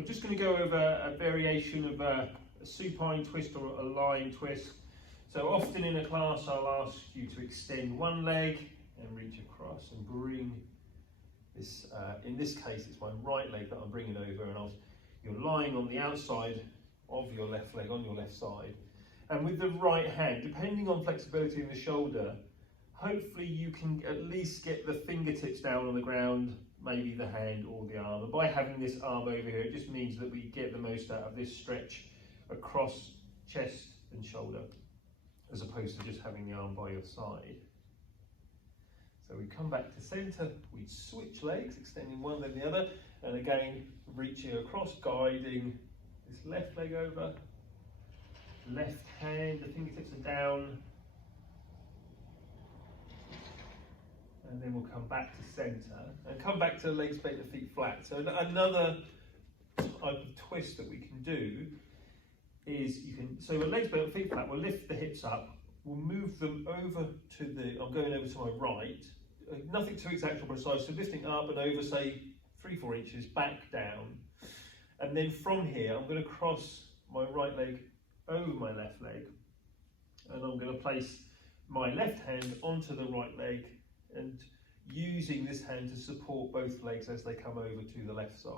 I'm just going to go over a variation of a supine twist or a lying twist. So often in a class I'll ask you to extend one leg and reach across and bring this, in this case it's my right leg that I'm bringing over, and you're lying on the outside of your left leg on your left side. And with the right hand, depending on flexibility in the shoulder, hopefully you can at least get the fingertips down on the ground, maybe the hand or the arm. And by having this arm over here, it just means that we get the most out of this stretch across chest and shoulder, as opposed to just having the arm by your side. So we come back to centre, we switch legs, extending one then the other, and again reaching across, guiding this left leg over, left hand, the fingertips are down, and then we'll come back to centre and come back to legs bent and feet flat. So another type of twist that we can do is so with legs bent and feet flat, we'll lift the hips up, we'll move them over to I'm going over to my right, nothing too exact or precise, so lifting up and over say 3-4 inches, back down, and then from here I'm going to cross my right leg over my left leg, and I'm going to place my left hand onto the right leg and using this hand to support both legs as they come over to the left side.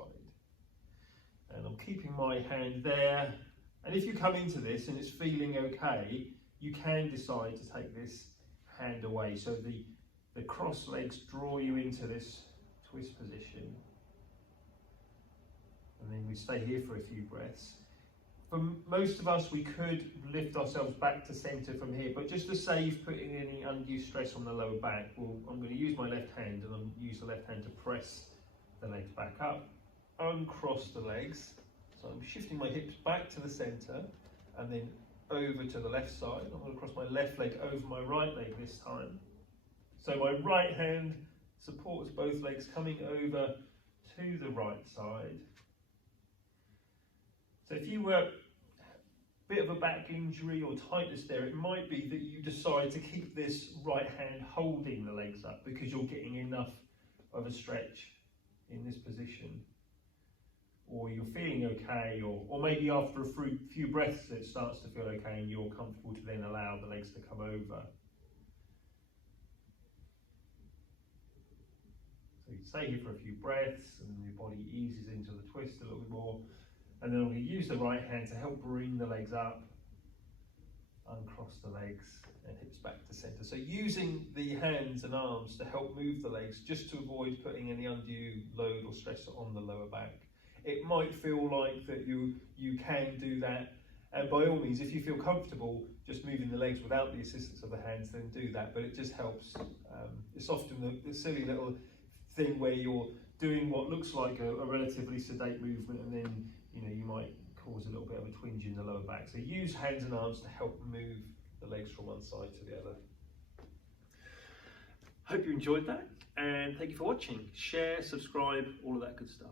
And I'm keeping my hand there, and if you come into this and it's feeling okay, you can decide to take this hand away, so the cross legs draw you into this twist position, and then we stay here for a few breaths. For most of us, we could lift ourselves back to centre from here, but just to save putting any undue stress on the lower back, I'm going to use my left hand, and I'm use the left hand to press the legs back up, uncross the legs. So I'm shifting my hips back to the centre, and then over to the left side. I'm going to cross my left leg over my right leg this time. So my right hand supports both legs coming over to the right side. So if you were a bit of a back injury or tightness there, it might be that you decide to keep this right hand holding the legs up because you're getting enough of a stretch in this position. Or you're feeling okay, or maybe after a few breaths it starts to feel okay and you're comfortable to then allow the legs to come over. So you stay here for a few breaths and your body eases into the twist a little bit more. And then I'm going to use the right hand to help bring the legs up, uncross the legs and hips back to centre. So using the hands and arms to help move the legs just to avoid putting any undue load or stress on the lower back. It might feel like that you can do that, and by all means, if you feel comfortable just moving the legs without the assistance of the hands, then do that, but it just helps. It's often the silly little thing where you're doing what looks like a relatively sedate movement, and then you might cause a little bit of a twinge in the lower back. So use hands and arms to help move the legs from one side to the other. Hope you enjoyed that, and thank you for watching. Share, subscribe, all of that good stuff.